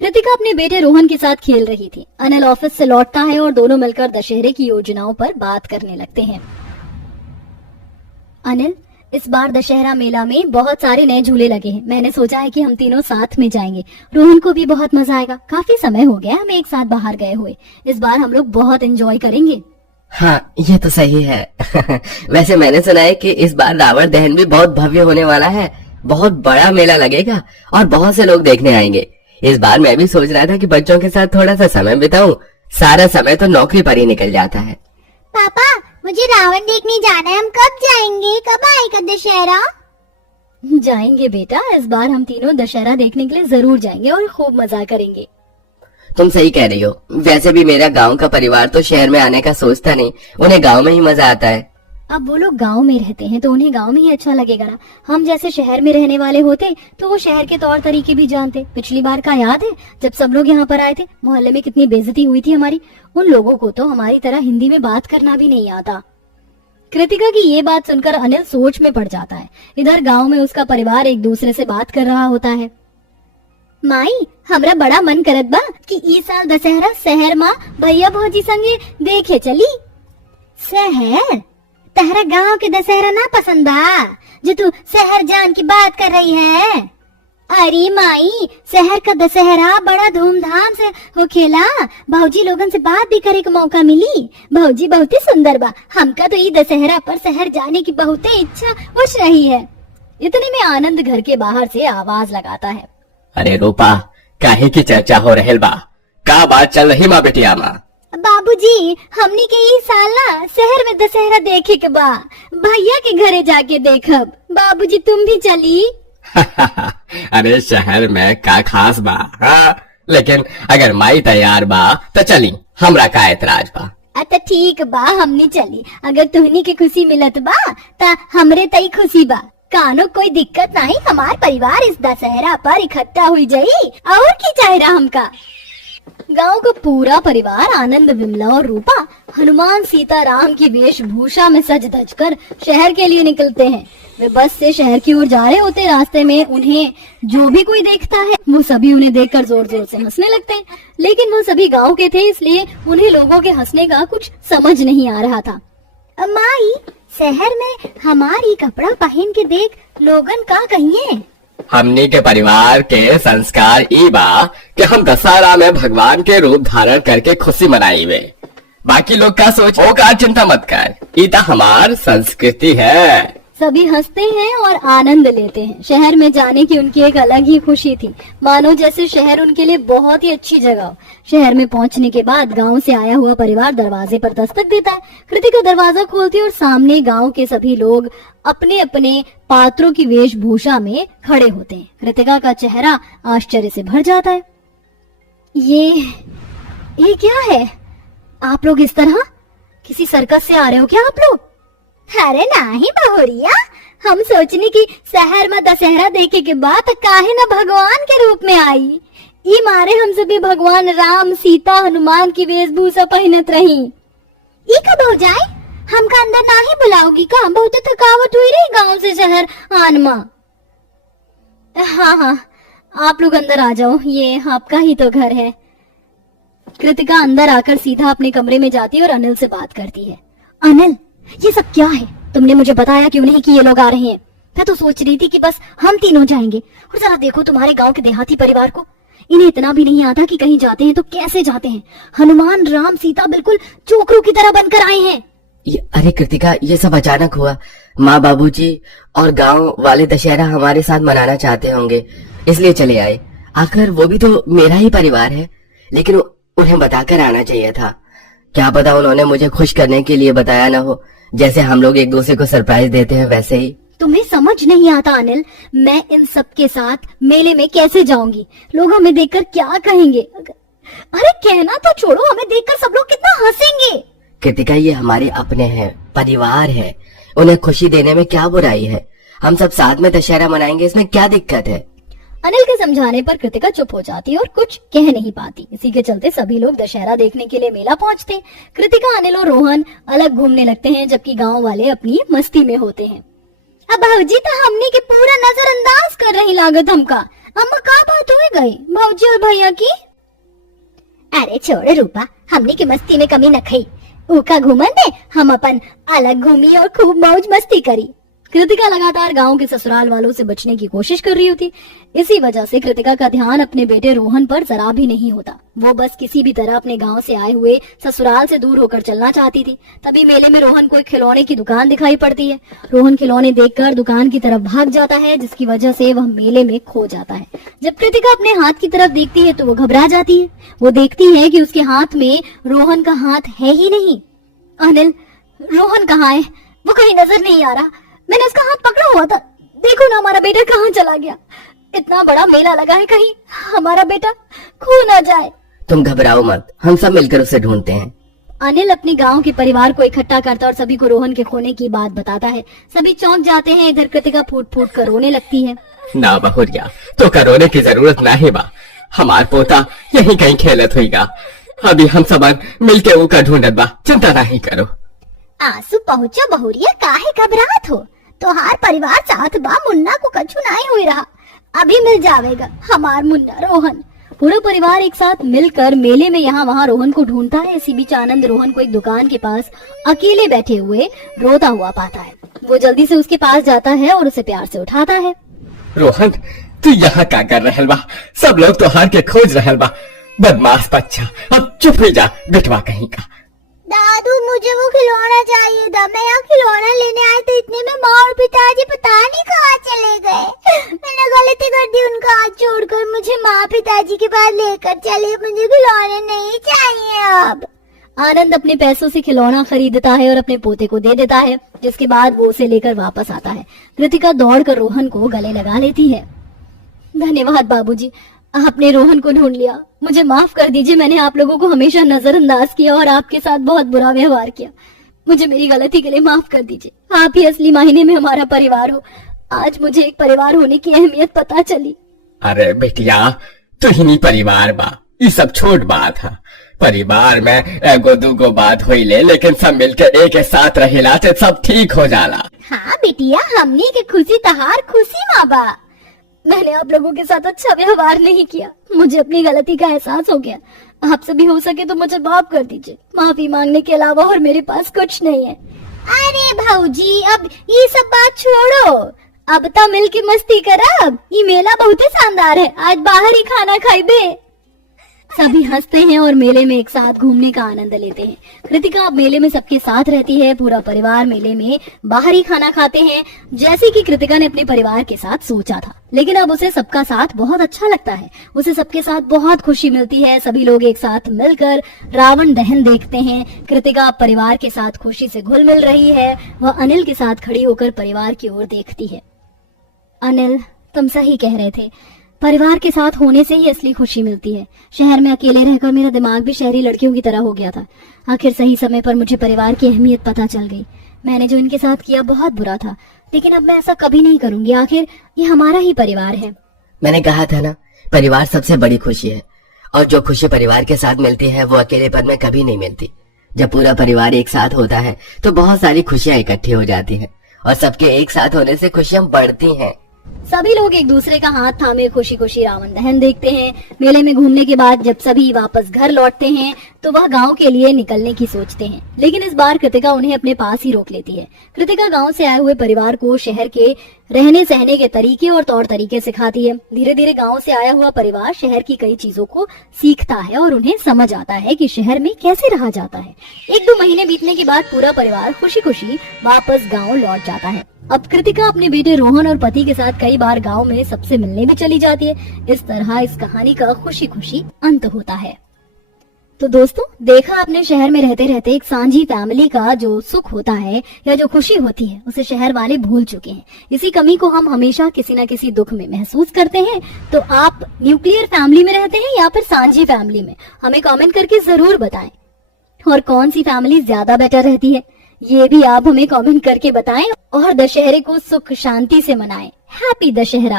कृतिका अपने बेटे रोहन के साथ खेल रही थी। अनिल ऑफिस से लौटता है और दोनों मिलकर दशहरे की योजनाओं पर बात करने लगते हैं। अनिल, इस बार दशहरा मेला में बहुत सारे नए झूले लगे हैं। मैंने सोचा है कि हम तीनों साथ में जाएंगे। रोहन को भी बहुत मजा आएगा। काफी समय हो गया हमें एक साथ बाहर गए हुए। इस बार हम लोग बहुत एंजॉय करेंगे। हाँ, ये तो सही है। वैसे मैंने सुना है कि इस बार रावण दहन भी बहुत भव्य होने वाला है। बहुत बड़ा मेला लगेगा और बहुत से लोग देखने आएंगे। इस बार मैं भी सोच रहा था कि बच्चों के साथ थोड़ा सा समय बिताऊं। सारा समय तो नौकरी पर ही निकल जाता है। पापा, मुझे रावण देखने जाना है। हम कब जाएंगे? कब आएगा दशहरा? जाएंगे बेटा, इस बार हम तीनों दशहरा देखने के लिए जरूर जाएंगे और खूब मजा करेंगे। तुम सही कह रही हो। वैसे भी मेरा गांव का परिवार तो शहर में आने का सोचता नहीं। उन्हें गांव में ही मजा आता है। अब वो लोग गांव में रहते हैं तो उन्हें गांव में ही अच्छा लगेगा ना। हम जैसे शहर में रहने वाले होते तो वो शहर के तौर तरीके भी जानते। पिछली बार का याद है जब सब लोग यहाँ पर आए थे? मोहल्ले में कितनी बेइज्जती हुई थी हमारी। उन लोगों को तो हमारी तरह हिंदी में बात करना भी नहीं आता। कृतिका की ये बात सुनकर अनिल सोच में पड़ जाता है। इधर गाँव में उसका परिवार एक दूसरे से बात कर रहा होता है। माई, हमरा बड़ा मन करत बा कि ई साल दशहरा शहर माँ भैया भौजी संगे देखे चली। शहर? तहरा गांव के दशहरा ना पसंद बा जो तू शहर जान की बात कर रही है? अरे माई, शहर का दशहरा बड़ा धूमधाम से होखेला। भौजी लोगन से बात भी करे का मौका मिली। भौजी बहुत ही सुंदर बा। हमका तो ई दशहरा पर शहर जाने की बहुत इच्छा उठ रही है। इतने में आनंद घर के बाहर से आवाज लगाता है। अरे रूपा, काहे की चर्चा हो रहल बा? का बात चल रही माँ बेटिया माँ? बाबूजी, हमनी के ई साल ना शहर में दशहरा देखे के बा। भैया के घरे जाके देखब। बाबूजी तुम भी चली? अरे शहर में का खास बा? हाँ? लेकिन अगर माई तैयार बा तो चली। हमरा का एतराज बा? अच्छा ठीक बा, हमनी चली। अगर तुहनी के खुशी मिलत बा ता हमरे तई खुशी बा। कानो कोई दिक्कत नहीं। हमार परिवार इस दशहरा पर इकट्ठा हुई जाई। और की चाहेरा हमका? गांव का पूरा परिवार आनंद, विमला और रूपा हनुमान सीता राम की वेशभूषा में सज धज कर शहर के लिए निकलते हैं। वे बस से शहर की ओर जा रहे होते। रास्ते में उन्हें जो भी कोई देखता है वो सभी उन्हें देखकर जोर जोर से हंसने लगते हैं। लेकिन वो सभी गांव के थे, इसलिए उन्हें लोगों के हंसने का कुछ समझ नहीं आ रहा था। माई, शहर में हमारी कपड़ा पहन के देख लोगन का कहिए? हमनी के परिवार के संस्कार ई बा कि हम दशहरा में भगवान के रूप धारण करके खुशी मनाई वे। बाकी लोग का सोच ओ का चिंता मत कर। ई ता हमार संस्कृति है। सभी हंसते हैं और आनंद लेते हैं। शहर में जाने की उनकी एक अलग ही खुशी थी, मानो जैसे शहर उनके लिए बहुत ही अच्छी जगह हो। शहर में पहुंचने के बाद गांव से आया हुआ परिवार दरवाजे पर दस्तक देता है। कृतिका दरवाजा खोलती है और सामने गांव के सभी लोग अपने अपने पात्रों की वेशभूषा में खड़े होते हैं। कृतिका का चेहरा आश्चर्य से भर जाता है। ये क्या है? आप लोग इस तरह किसी सर्कस से आ रहे हो क्या आप लोग? अरे नहीं बहुरिया, हम सोचनी कि शहर में दशहरा देखे के बाद काहे न भगवान के रूप में आई। ई मारे हम सभी भगवान राम, सीता, हनुमान की वेशभूषा पहनत रही। ई कब हो जाए? हमका अंदर ना ही बुलाओगी का? बहुत थकावट हुई रही गांव से शहर आनमा। हाँ, आप लोग अंदर आ जाओ, ये आपका ही तो घर है। कृतिका अंदर आकर सीधा अपने कमरे में जाती है और अनिल से बात करती है। अनिल, ये सब क्या है? तुमने मुझे बताया क्यों नहीं कि ये लोग आ रहे हैं? मैं तो सोच रही थी कि बस हम तीनों जाएंगे। और जरा देखो तुम्हारे गांव के देहाती परिवार को, इन्हें इतना भी नहीं आता कि कहीं जाते हैं तो कैसे जाते हैं। हनुमान, राम, सीता बिल्कुल चोकरों की तरह बनकर आए हैं। अरे कृतिका, ये सब अचानक हुआ। माँ, बाबूजी और गांव वाले दशहरा हमारे साथ मनाना चाहते होंगे, इसलिए चले आए। आखिर वो भी तो मेरा ही परिवार है। लेकिन उन्हें बताकर आना चाहिए था। क्या पता उन्होंने मुझे खुश करने के लिए बताया ना हो। जैसे हम लोग एक दूसरे को सरप्राइज देते हैं वैसे ही। तुम्हें समझ नहीं आता अनिल, मैं इन सब के साथ मेले में कैसे जाऊंगी? लोग हमें देखकर क्या कहेंगे? अरे कहना तो छोड़ो, हमें देखकर सब लोग कितना हंसेंगे। कृतिका, ये हमारे अपने हैं, परिवार है। उन्हें खुशी देने में क्या बुराई है? हम सब साथ में दशहरा मनाएंगे, इसमें क्या दिक्कत है? अनिल के समझाने पर कृतिका चुप हो जाती है और कुछ कह नहीं पाती। इसी के चलते सभी लोग दशहरा देखने के लिए मेला पहुंचते। कृतिका, अनिल और रोहन अलग घूमने लगते हैं, जबकि गांव वाले अपनी मस्ती में होते हैं। अब भाजी तो हमने के पूरा नजरअंदाज कर रही लागत हमका। अम्मा का बात हो गई भाऊजी और भैया की? अरे छोड़ रूपा, हमने की मस्ती में कमी न खई। ऊका घूमन दे, हम अपन अलग घूमी और खूब मौज मस्ती करी। कृतिका लगातार गांव के ससुराल वालों से बचने की कोशिश कर रही होती। इसी वजह से कृतिका का ध्यान अपने बेटे रोहन पर जरा भी नहीं होता। वो बस किसी भी तरह अपने गांव से आए हुए ससुराल से दूर होकर चलना चाहती थी। तभी मेले में रोहन को एक खिलौने की दुकान दिखाई पड़ती है। रोहन खिलौने देखकर दुकान की तरफ भाग जाता है, जिसकी वजह से वह मेले में खो जाता है। जब कृतिका अपने हाथ की तरफ देखती है तो वो घबरा जाती है। वो देखती है कि उसके हाथ में रोहन का हाथ है ही नहीं। अनिल, रोहन कहाँ है? वो कहीं नजर नहीं आ रहा। मैंने उसका हाथ पकड़ा हुआ था। देखो ना हमारा बेटा कहाँ चला गया। इतना बड़ा मेला लगा है, कहीं हमारा बेटा खो ना जाए। तुम घबराओ मत, हम सब मिलकर उसे ढूंढते हैं। अनिल अपने गांव के परिवार को इकट्ठा करता और सभी को रोहन के खोने की बात बताता है। सभी चौंक जाते हैं। इधर कृतिका फूट फूट कर रोने लगती है। ना बहुरिया, तो करोने की जरूरत नहीं बा। हमार पोता यही कहीं खेलत हुईगा। अभी हम सब मिलके ऊका ढूंढत बा, चिंता नहीं करो। आंसू पहुँचो बहुरिया, काहे घबरात हो? तोहार परिवार साथ बा, मुन्ना को कछु नहीं हुई रहा। अभी मिल जावेगा हमार मुन्ना रोहन। पूरा परिवार एक साथ मिलकर मेले में यहाँ वहाँ रोहन को ढूंढता है। इसी बीच आनंद रोहन को एक दुकान के पास अकेले बैठे हुए रोता हुआ पाता है। वो जल्दी से उसके पास जाता है और उसे प्यार से उठाता है। रोहन, तू यहाँ क्या कर रहल बा? सब लोग तो हार के खोज रहल बा। बदमाश बच्चा, अब चुप ही जा, बिटवा कहीं का। दादू, मुझे वो खिलौना चाहिए था। मैं यहाँ खिलौना लेने आई तो इतने में माँ और पिताजी पता नहीं कहाँ चले गए। मैंने गलती कर दी, उनका हाथ छोड़कर मुझे माँ पिताजी के पास लेकर चले। मुझे खिलौने नहीं चाहिए अब। आनंद अपने पैसों से खिलौना खरीदता है और अपने पोते को दे देता है, जिसके बाद वो उसे लेकर वापस आता है। कृतिका दौड़कर रोहन को गले लगा लेती है। धन्यवाद बाबूजी, आपने रोहन को ढूंढ लिया। मुझे माफ कर दीजिए, मैंने आप लोगों को हमेशा नजरअंदाज किया और आपके साथ बहुत बुरा व्यवहार किया। मुझे मेरी गलती के लिए माफ कर दीजिए। आप ही असली मायने में हमारा परिवार हो। आज मुझे एक परिवार होने की अहमियत पता चली। अरे बेटिया, तू ही नहीं परिवार बा, ये सब छोट बात है। परिवार में एगो दूगो बात हुई ले, लेकिन सब मिलके एक साथ रहेला से सब ठीक हो जाला। हाँ बेटिया, हमने के खुशी तहार खुशी माँ बा। मैंने आप लोगों के साथ अच्छा व्यवहार नहीं किया। मुझे अपनी गलती का एहसास हो गया। आपसे भी हो सके तो मुझे माफ कर दीजिए। माफी मांगने के अलावा और मेरे पास कुछ नहीं है। अरे भाऊजी, अब ये सब बात छोड़ो। अब तो मिल के मस्ती करब। ये मेला बहुत ही शानदार है। आज बाहर ही खाना खाइबे। सभी हंसते हैं और मेले में एक साथ घूमने का आनंद लेते हैं। कृतिका अब मेले में सबके साथ रहती है। पूरा परिवार मेले में बाहर ही खाना खाते हैं, जैसे कि कृतिका ने अपने परिवार के साथ सोचा था। लेकिन अब उसे सबका साथ बहुत अच्छा लगता है। उसे सबके साथ बहुत खुशी मिलती है। सभी लोग एक साथ मिलकर रावण दहन देखते हैं। कृतिका अब परिवार के साथ खुशी से घुल मिल रही है। वह अनिल के साथ खड़ी होकर परिवार की ओर देखती है। अनिल, तुम सही कह रहे थे। परिवार के साथ होने से ही असली खुशी मिलती है। शहर में अकेले रहकर मेरा दिमाग भी शहरी लड़कियों की तरह हो गया था। आखिर सही समय पर मुझे परिवार की अहमियत पता चल गई। मैंने जो इनके साथ किया बहुत बुरा था, लेकिन अब मैं ऐसा कभी नहीं करूंगी। आखिर ये हमारा ही परिवार है। मैंने कहा था ना, परिवार सबसे बड़ी खुशी है। और जो खुशी परिवार के साथ मिलती है वो अकेलेपन में कभी नहीं मिलती। जब पूरा परिवार एक साथ होता है तो बहुत सारी खुशियां इकट्ठी हो जाती हैं और सबके एक साथ होने से खुशियां बढ़ती हैं। सभी लोग एक दूसरे का हाथ थामे खुशी खुशी रावण दहन देखते हैं। मेले में घूमने के बाद जब सभी वापस घर लौटते हैं तो वह गांव के लिए निकलने की सोचते हैं, लेकिन इस बार कृतिका उन्हें अपने पास ही रोक लेती है। कृतिका गांव से आए हुए परिवार को शहर के रहने सहने के तरीके और तौर तरीके सिखाती है। धीरे धीरे गांव से आया हुआ परिवार शहर की कई चीजों को सीखता है और उन्हें समझ आता है कि शहर में कैसे रहा जाता है। 1-2 महीने बीतने के बाद पूरा परिवार खुशी खुशी वापस गाँव लौट जाता है। अब कृतिका अपने बेटे रोहन और पति के साथ कई बार गांव में सबसे मिलने भी चली जाती है। इस तरह इस कहानी का खुशी खुशी अंत होता है। तो दोस्तों, देखा आपने शहर में रहते रहते एक सांझी फैमिली का जो सुख होता है या जो खुशी होती है उसे शहर वाले भूल चुके हैं। इसी कमी को हम हमेशा किसी न किसी दुख में महसूस करते हैं। तो आप न्यूक्लियर फैमिली में रहते हैं या फिर सांझी फैमिली में? हमें कमेंट करके जरूर बताएं। और कौन सी फैमिली ज्यादा बेटर रहती है ये भी आप हमें कमेंट करके बताएं। और दशहरे को सुख शांति से मनाएं। हैप्पी दशहरा।